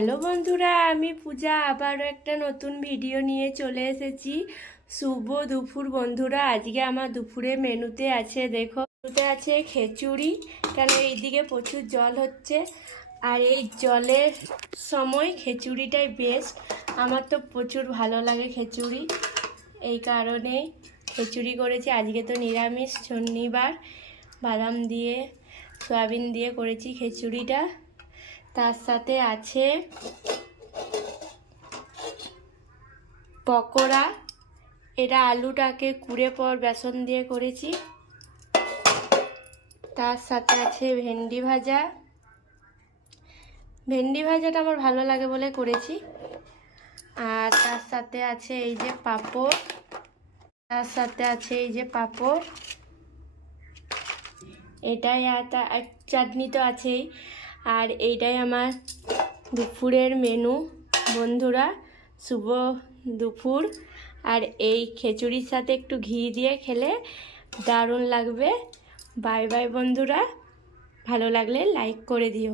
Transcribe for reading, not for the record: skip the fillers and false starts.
Hello বন্ধুরা, আমি পূজা আবারও একটা নতুন ভিডিও নিয়ে চলে এসেছি। শুভ দুপুর বন্ধুরা। আজকে আমার দুপুরে মেনুতে আছে, দেখো মেনুতে আছে খিচুড়ি। কেন এইদিকে প্রচুর জল হচ্ছে, আর এই জলের সময় খিচুড়িটাই বেস্ট। আমার তো প্রচুর ভালো লাগে খিচুড়ি, এই কারণে খিচুড়ি করেছি। আজকে তো নিরামিষ, শনিবার, বাদাম দিয়ে সয়াবিন দিয়ে করেছি খিচুড়িটা। তার সাথে আছে পকোড়া, এটা আলুটাকে কুড়ে পর বেসন দিয়ে করেছি। তার সাথে আছে ভেন্ডি ভাজা, ভেন্ডি ভাজাটা আমার ভালো লাগে বলে করেছি। আর তার সাথে আছে এই যে পাঁপড়, তার সাথে আছে এই যে পাঁপড়, এটাই আর চাটনি তো আছেই। আর এইটাই আমার দুপুরের মেনু বন্ধুরা। শুভ দুপুর। আর এই খিচুড়ির সাথে একটু ঘি দিয়ে খেলে দারুণ লাগবে। বাই বাই বন্ধুরা, ভালো লাগলে লাইক করে দিও।